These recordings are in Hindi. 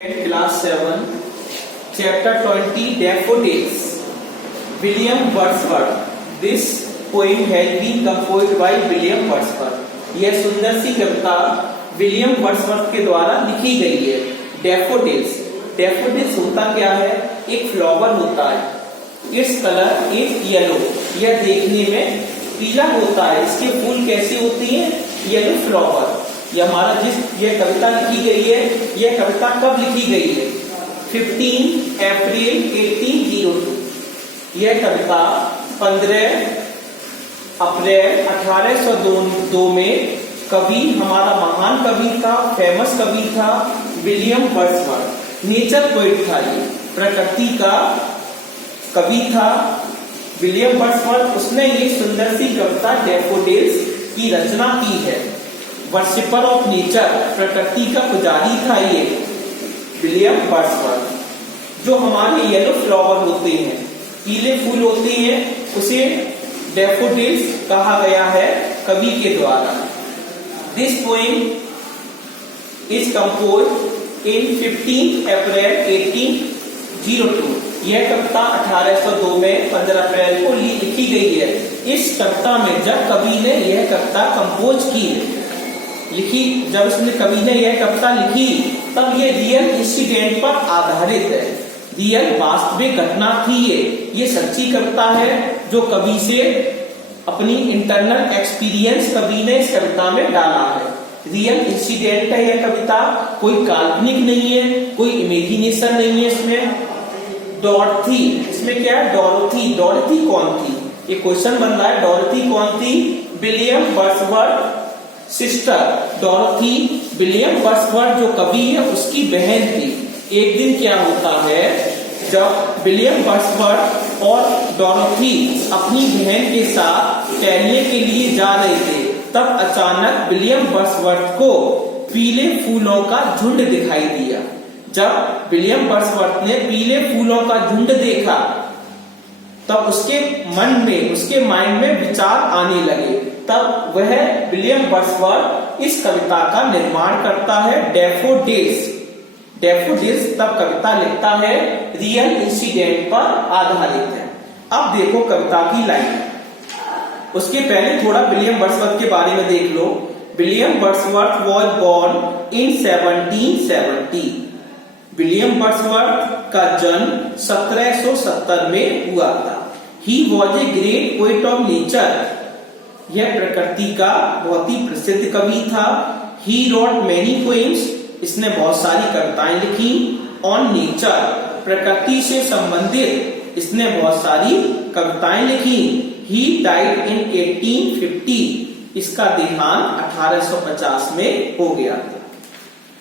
Class 7, Chapter 20, Daffodils. William Wordsworth. This poem has been composed by William Wordsworth. यह सुंदर सी कविता विलियम वर्ड्सवर्थ के द्वारा लिखी गई है। डैफोडिल्स। डैफोडिल्स होता क्या है? एक फ्लावर होता है। Its colour is yellow. यह देखने में पीला होता है। इसके फूल कैसे होती हैं? Yellow flower. यह हमारा यह कविता लिखी गई है, यह कविता कब लिखी गई है? 15 अप्रैल 1802। यह कविता 15 अप्रैल 1802 में कवि, हमारा महान कवि था, फेमस कवि था विलियम वर्ड्सवर्थ। नेचर पोएट था, ये प्रकृति का कवि था विलियम वर्ड्सवर्थ। उसने ये सुंदर सी कविता डैफोडिल्स की रचना की है। वर्शिपर ऑफ नेचर, प्रकृति का पुजारी था ये विलियम वर्ड्सवर्थ। जो हमारे येलो फ्लावर होते हैं, पीले फूल होते हैं, उसे डैफोडिल्स कहा गया है कवि के द्वारा। दिस पोएम इज कंपोज्ड इन 15 अप्रैल 1802। यह कविता 1802 में 15 अप्रैल को लिखी गई है। इस कविता में जब कवि ने यह कविता कंपोज की, जब उसने कवि ने यह कविता लिखी, तब ये रियल इंसिडेंट पर आधारित है। रियल वास्तविक घटना थी ये सच्ची कविता है जो कवि से अपनी इंटरनल एक्सपीरियंस कवि ने इस कविता में डाला है। रियल इंसिडेंट है यह कविता, कोई काल्पनिक नहीं है, कोई इमेजिनेशन नहीं है इसमें। डॉरथी, इसमें क्या है? डॉरथी। डॉरथी कौन थी? ये क्वेश्चन बन रहा है। डॉरथी कौन थी? William Wordsworth sister. Dorothy William Wordsworth जो कवि है उसकी बहन थी। एक दिन क्या होता है, जब विलियम वर्ड्सवर्थ और डॉरथी अपनी बहन के साथ टहलने के लिए जा रहे थे, तब अचानक विलियम वर्ड्सवर्थ को पीले फूलों का झुंड दिखाई दिया। जब विलियम वर्ड्सवर्थ ने पीले फूलों का झुंड देखा, तब उसके मन में, उसके माइंड में विचार आने लगे। तब वह विलियम वर्ड्सवर्थ इस कविता का निर्माण करता है, डैफोडिल्स। डैफोडिल्स तब कविता लिखता है, रियल इंसिडेंट पर आधारित है। अब देखो कविता की लाइन। उसके पहले थोड़ा विलियम वर्ड्सवर्थ के बारे में देख लो। William Wordsworth was born in 1770। William Wordsworth का जन्म 1770 में हुआ था। He was a great poet of nature. यह प्रकृति का बहुत ही प्रसिद्ध कवि था। He wrote many poems. इसने बहुत सारी कविताएं लिखी। ऑन नेचर, प्रकृति से संबंधित इसने बहुत सारी कविताएं लिखी। He died in 1850। इसका देहांत 1850 में हो गया था।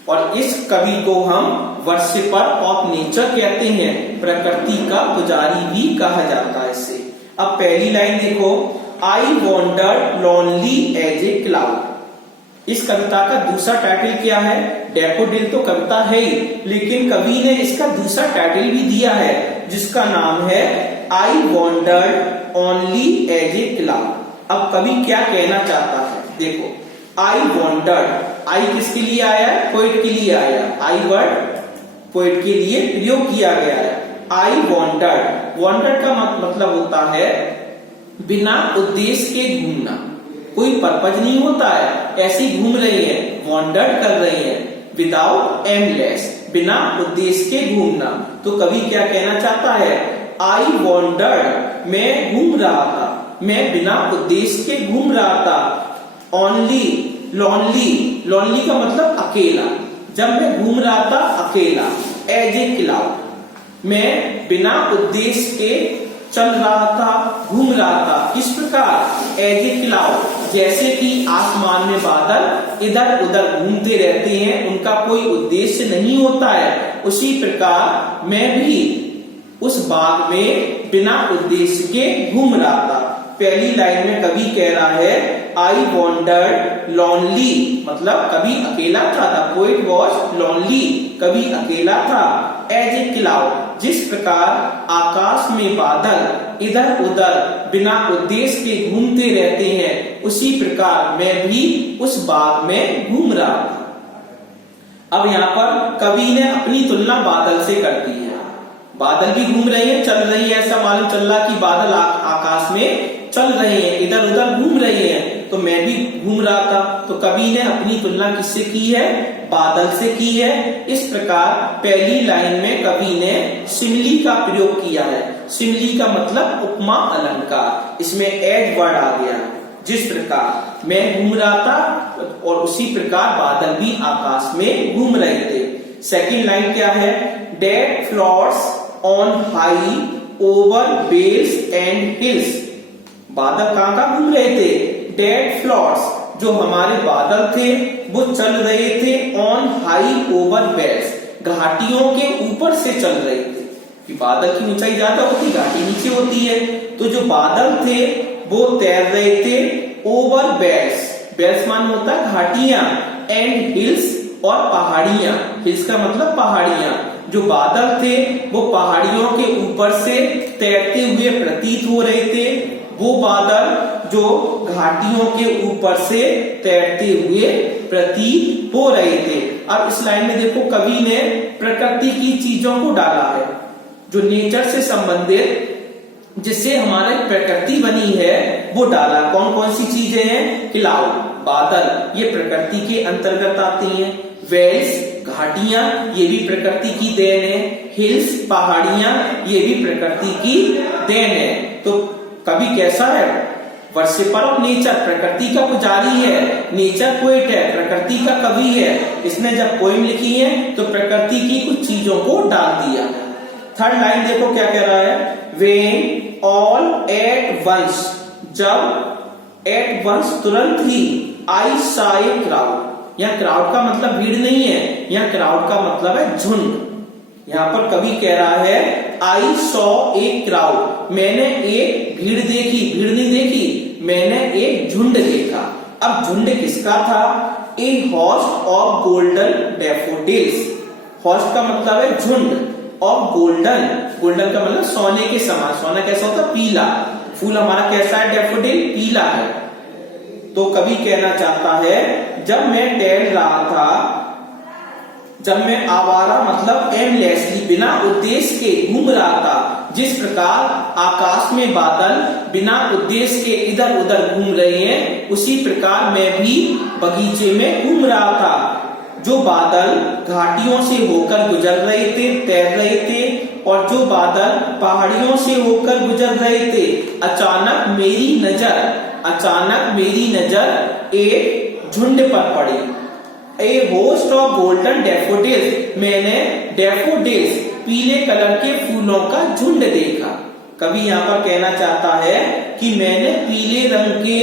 और इस कवि को हम वर्शिपर ऑफ नेचर कहते हैं, प्रकृति का पुजारी भी कहा जाता है इसे। अब पहली लाइन देखो, I wandered lonely as a cloud. इस कविता का दूसरा टाइटल क्या है? डैफोडिल तो कविता है ही, लेकिन कवि ने इसका दूसरा टाइटल भी दिया है जिसका नाम है I wandered only as a cloud. अब कवि क्या कहना चाहता है? देखो, आई वॉन्डर्ड, आई किसके लिए आया है? पोएट के लिए आया। आई वर्ड पोएट के लिए प्रयोग किया गया है। आई वॉन्डर्ड, वॉन्डर्ड का मतलब होता है बिना उद्देश्य के घूमना। कोई पर्पज नहीं होता है, ऐसे ही घूम रही है, वॉन्डर्ड कर रही है, विदाउट एमलेस, बिना उद्देश्य के घूमना। तो कवि क्या कहना चाहता है? आई वॉन्डर्ड, मैं घूम रहा था, मैं बिना उद्देश्य के घूम रहा था। ओनली, लॉनली, लॉनली का मतलब अकेला, जब मैं घूम रहा था अकेला। एज ए क्लाउड, मैं बिना उद्देश्य के चल रहा था, घूम रहा था। किस प्रकार? एज ए क्लाउड, जैसे कि आसमान में बादल इधर उधर घूमते रहते हैं, उनका कोई उद्देश्य नहीं होता है, उसी प्रकार मैं भी उस बाग में बिना उद्देश्य के घूम रहा था। पहली लाइन में कवि कह रहा है आई वॉन्डर्ड लॉनली, मतलब कवि अकेला था। द पोएट वॉज लॉनली, कवि अकेला था। एज ए क्लाउड, जिस प्रकार आकाश में बादल इधर उधर बिना उद्देश्य के घूमते रहते हैं, उसी प्रकार मैं भी उस बाग में घूम रहा था। अब यहाँ पर कवि ने अपनी तुलना बादल से कर दी है। बादल भी घूम रहे हैं, चल रही है, ऐसा मालूम चल रहा कि बादल आकाश में चल रहे हैं, इधर उधर घूम रहे हैं, तो मैं भी घूम रहा था। तो कवि ने अपनी तुलना किससे की है? बादल से की है। इस प्रकार पहली लाइन में कवि ने सिमिली का प्रयोग किया है। सिमिली का मतलब उपमा अलंकार, इसमें एड वर्ड आ गया। जिस प्रकार मैं घूम रहा था और उसी प्रकार बादल भी आकाश में घूम रहे थे। सेकंड लाइन क्या है? That floats on high over vales and hills. बादल कहां घूम रहे थे? डेड फ्लॉट्स, जो हमारे बादल थे वो चल रहे थे ऑन हाई ओवर बेल्स, घाटियों के ऊपर से चल रहे थे। कि बादल की ऊंचाई ज्यादा होती, घाटी नीचे होती है। तो जो बादल थे वो तैर रहे थे ओवर बेल्स, बेल्स मान होता है घाटियां, एंड हिल्स और पहाड़ियां। हिल्स का मतलब पहाड़ियां। जो बादल थे वो पहाड़ियों के ऊपर से तैरते हुए प्रतीत हो रहे थे। वो बादल जो घाटियों के ऊपर से तैरते हुए प्रतीत हो रहे थे। अब इस लाइन में देखो कवि ने प्रकृति की चीजों को डाला है, जो नेचर से संबंधित, जिससे हमारी प्रकृति बनी है वो डाला। कौन कौन सी चीजें हैं? क्लाउड, बादल, ये प्रकृति के अंतर्गत आती हैं। वेल्स, घाटियां, ये भी प्रकृति की देन है। हिल्स, पहाड़ियां, ये भी प्रकृति की देन है। तो कवि कैसा है? वर्शिपर ऑफ नेचर, प्रकृति का पुजारी है, नेचर पोएट है, प्रकृति का कवि है। इसने जब पोएम लिखी है तो प्रकृति की कुछ चीजों को डाल दिया। थर्ड लाइन देखो क्या कह रहा है? वेन ऑल एट वंस, जब एट वंस तुरंत ही, आई सा ए क्राउड। यहाँ क्राउड का मतलब भीड़ नहीं है, यहाँ क्राउड का मतलब है झुंड। यहाँ पर कवि कह रहा है आई सॉ ए क्राउड, मैंने एक भीड़ देखी, भीड़ नहीं देखी, मैंने एक झुंड देखा। अब झुंड किसका था? A host of golden daffodils. Host का मतलब है झुंड, ऑफ गोल्डन, गोल्डन का मतलब सोने के समान। सोना कैसा होता है? पीला। फूल हमारा कैसा है? डैफोडिल, पीला है। तो कवि कहना चाहता है जब मैं टहल रहा था, जब मैं आवारा मतलब एमलेसली, बिना उद्देश्य के घूम रहा था, जिस प्रकार आकाश में बादल बिना उद्देश्य के इधर उधर घूम रहे हैं, उसी प्रकार मैं भी बगीचे में घूम रहा था। जो बादल घाटियों से होकर गुजर रहे थे, तैर रहे थे, और जो बादल पहाड़ियों से होकर गुजर रहे थे, अचानक मेरी नजर एक झुंड पर पड़ी। ए होस्ट ऑफ गोल्डन डैफोडिल्स, मैंने डैफोडिल्स, पीले कलर के फूलों का झुंड देखा। कवि यहाँ पर कहना चाहता है कि मैंने पीले रंग के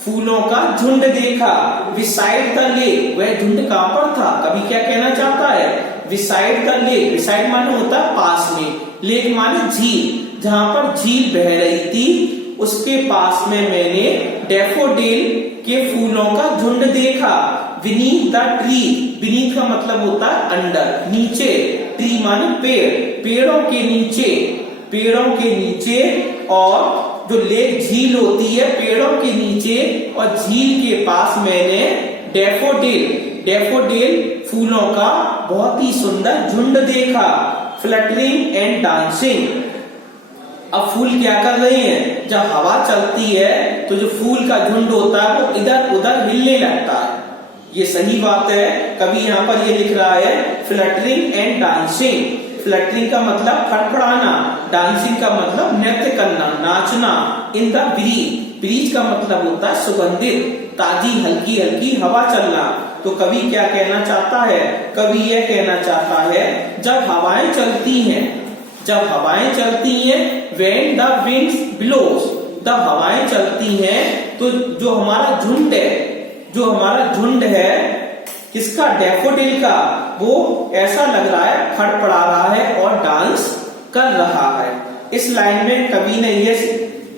फूलों का झुंड देखा। विसाइड द लेक, वह झुंड कहां पर था? कवि क्या कहना चाहता है? विसाइड द लेक, विसाइड माने होता है पास में, लेक माने झील, जहां पर झील बह रही थी उसके पास में मैंने डैफोडिल के फूलों का झुंड देखा। बीनीथ द ट्री, बीनीथ का मतलब होता है अंडर, नीचे, ट्री माने पेड़, पेड़ों के नीचे, और जो लेक झील होती है पेड़ों के नीचे और झील के पास मैंने डैफोडिल फूलों का बहुत ही सुंदर झुंड देखा। फ्लटरिंग एंड डांसिंग, अब फूल क्या कर रहे हैं? जब हवा चलती है तो जो फूल का झुंड होता है वो इधर उधर हिलने लगता है। ये सही बात है। कवि यहाँ पर ये लिख रहा है फ्लटरिंग एंड डांसिंग। फ्लटरिंग का मतलब फड़फड़ाना, डांसिंग का मतलब नृत्य करना, नाचना। इन द ब्रीज का मतलब होता है सुगंधित, ताजी हल्की हल्की हवा चलना। तो कवि क्या कहना चाहता है? कवि यह कहना चाहता है जब हवाएं चलती हैं, when the winds blows, जब हवाएं चलती हैं तो जो हमारा झुंड है किसका? डैफोडिल का, वो ऐसा लग रहा है फड़फड़ा रहा है और डांस कर रहा है। इस लाइन में कवि ने ये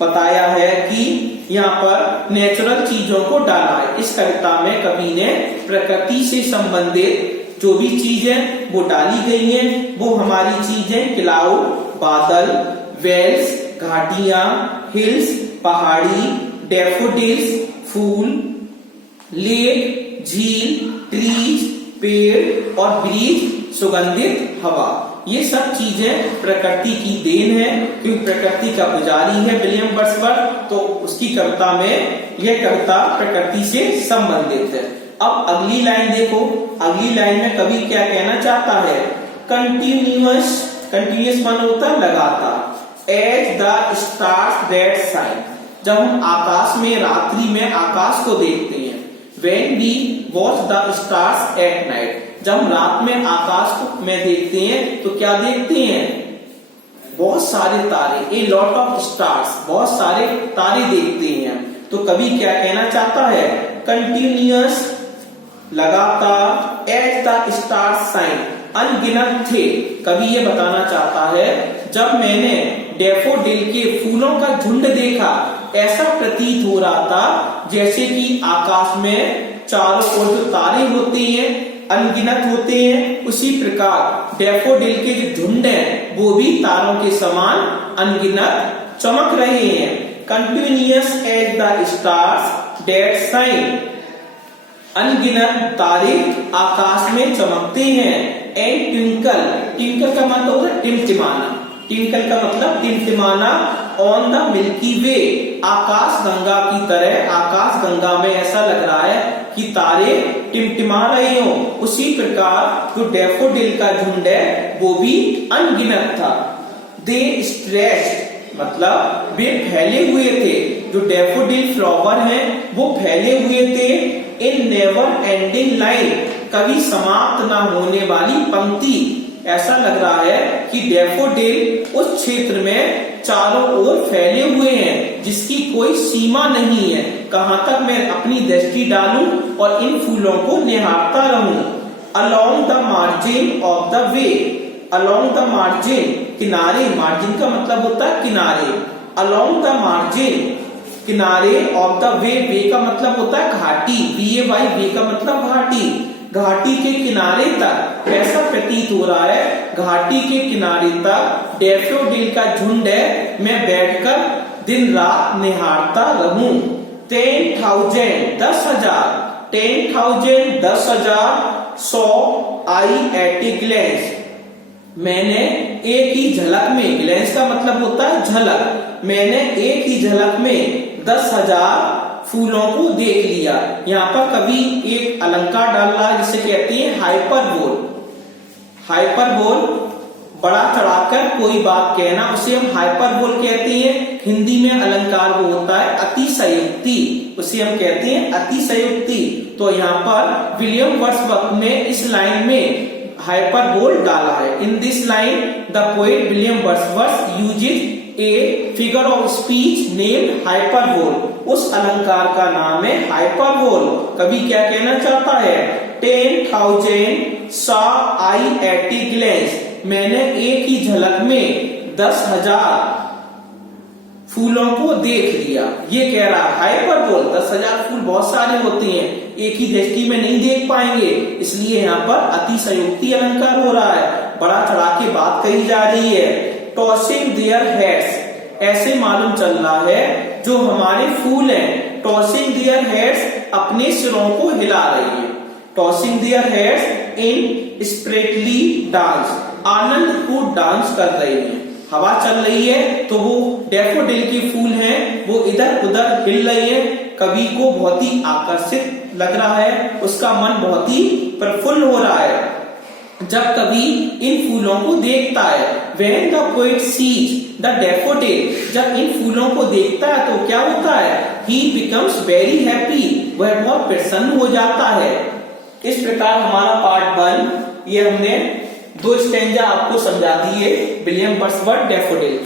बताया है कि यहाँ पर नेचुरल चीजों को डाला है। इस कविता में कवि ने प्रकृति से संबंधित जो भी चीजें वो डाली गई हैं, वो हमारी चीजें क्लाउड, बादल, वेल्स, घाटियां, हिल्स, पहाड़ी, डैफोडिल्स, फूल, लेक, झील, ट्रीज, पेड़ और ब्रीज सुगंधित हवा। ये सब चीजें प्रकृति की देन है, क्योंकि प्रकृति का पुजारी है विलियम वर्ड्सवर्थ, तो उसकी कविता में यह कविता प्रकृति से संबंधित है। अब अगली लाइन देखो, अगली लाइन में कवि क्या कहना चाहता है, कंटिन्यूअस, कंटिन्यूअस मान होता है लगातार, as the stars that shine, जब हम आकाश में रात्रि में आकाश को देखते हैं, when we watch the stars at night, जब हम रात में आकाश को में देखते हैं तो क्या देखते हैं, बहुत सारे तारे, a lot of stars, बहुत सारे तारे देखते हैं। तो कवि क्या कहना चाहता है, कंटिन्यूअस लगातार, एज द स्टार्स शाइन, अनगिनत थे। कवि ये बताना चाहता है, जब मैंने डैफोडिल के फूलों का झुंड देखा, ऐसा प्रतीत हो रहा था जैसे कि आकाश में चारों ओर जो तारे होते हैं अनगिनत होते हैं, उसी प्रकार डैफोडिल के जो झुंड हैं वो भी तारों के समान अनगिनत चमक रहे हैं। Continuous as the stars that shine, अनगिनत तारे आकाश में चमकते हैं। एंड ट्विंकल, ट्विंकल का मतलब होता है टिमटिमाना, ट्विंकल का मतलब टिमटिमाना, ऑन द मिल्की वे, आकाश गंगा की तरह, आकाश गंगा में ऐसा लग रहा है कि तारे टिमटिमा रहे हो। उसी प्रकार जो डैफोडिल का झुंड है वो भी अनगिनत था। दे स्ट्रेच्ड, मतलब वे फैले हुए थे, जो डैफोडिल फ्लावर हैं वो फैले हुए थे। इन नेवर एंडिंग लाइन, कभी समाप्त ना होने वाली पंक्ति, ऐसा लग रहा है कि डैफोडिल उस क्षेत्र में चारों ओर फैले हुए हैं जिसकी कोई सीमा नहीं है, कहां तक मैं अपनी दृष्टि डालूं और इन फूलों को निहारता रहूं। Along the margin of the way, along the margin, किनारे, मार्जिन का मतलब होता है किनारे, अलोंग द मार्जिन, किनारे, ऑफ द वे, वे का मतलब होता है घाटी, VAY, वे का मतलब घाटी, घाटी के किनारे तक ऐसा प्रतीत हो रहा है, घाटी के किनारे तक डैफोडिल का झुंड है, मैं बैठकर दिन रात निहारता रहूं। 10,000, 10,000, 10,000, 10,000, सौ आई एट ए ग्लेंस, मैंने एक ही झलक में, ग्लेंस का मतलब होता है झलक, मैंने एक ही झलक में 10,000 फूलों को देख लिया। यहाँ पर कवि एक अलंकार डाल रहा है जिसे कहते हैं हाइपरबोल। हाइपरबोल, बड़ा चढ़ाकर कोई बात कहना, उसे हम हाइपरबोल कहते हैं। हिंदी में अलंकार वो होता है अतिशयोक्ति, उसे हम कहते हैं अतिशयोक्ति। तो यहाँ पर विलियम वर्ड्सवर्थ ने इस लाइन में हाइपरबोल डाला है। In this line the poet William Wordsworth uses a figure of speech named hyperbole, उस अलंकार का नाम है हाइपरबोल। कवि क्या कहना चाहता है, 10,000 saw I at a glance, मैंने एक ही झलक में 10,000 फूलों को देख लिया। ये कह रहा है हाइपरबोल, 10,000 फूल बहुत सारे होते हैं, एक ही दृष्टि में नहीं देख पाएंगे, इसलिए यहाँ पर अतिशयोक्ति अलंकार हो रहा है, बड़ा चढ़ा के बात कही जा रही है। टॉसिंग देयर हेड्स, ऐसे मालूम चल रहा है जो हमारे फूल हैं, टॉसिंग देयर हेड्स, अपने सिरों को हिला रही है। Tossing their heads in sprightly dance, आनंद को डांस कर रही है। हवा चल रही है तो वो डैफोडिल के फूल हैं वो इधर उधर हिल रही है, कवि को बहुत ही आकर्षित लग रहा है, उसका मन बहुत ही प्रफुल्ल हो रहा है जब कवि इन फूलों को देखता है। When the poet sees the daffodil, जब इन फूलों को देखता है तो क्या होता है, he becomes very happy, वह बहुत प्रसन्न हो जाता है। इस प्रकार हमारा पार्ट 1 ये हमने 2 स्टैंजा आपको समझा दिए विलियम वर्ड्सवर्थ डैफोडिल।